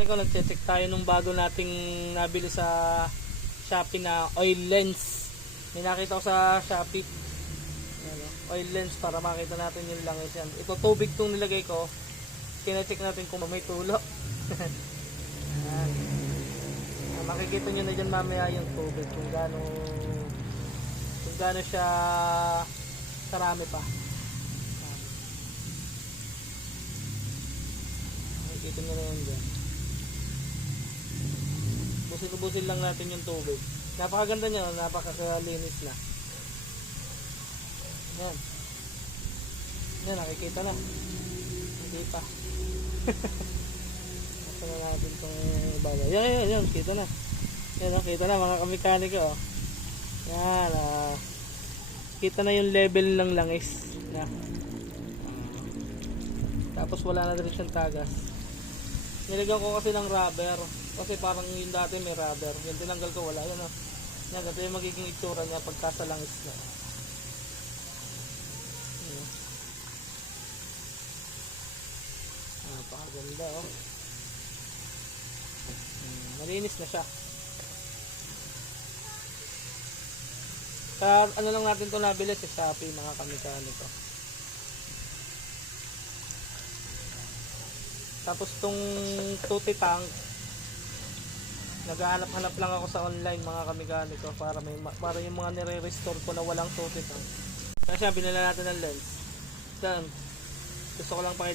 Ko nagche-check tayo nung bago nating nabili sa Shopee na oil lens. May nakita ko sa Shopee. Ano, oil lens para makita natin yung langis yan. Ito tubig tong nilagay ko. Kine-check natin kung may tulo. Makikita nyo na dyan mamaya yung tubig kung gaano siya karami pa. Makikita nyo na yan dyan. Busin lang natin yung tubig. Napakaganda niya, napakalinis na. Yan. Yan, nakikita na. Hindi pa. Ito na natin itong bagay. Yan, kita na. Yan, kita na mga kamekanika. Oh. Yan, kita na yung level ng langis. Na. Tapos wala na rin siyang tagas. Nilagyan ko kasi ng rubber. Kasi parang yung dati may rubber. Yung tinanggal ko wala. Yan, oh. Yan, ito yung magiging itsura niya pagka sa langis na. Napakaganda, oh. Malinis na siya. Ano lang natin ito nabili sa Shopee mga kamekanika. Tapos tong tuti tank, naghahanap-hanap lang ako sa online mga kamekanika para yung mga nire-restore ko na walang tuti tank. Kasi binila natin ng lens. Then, gusto ko lang pakita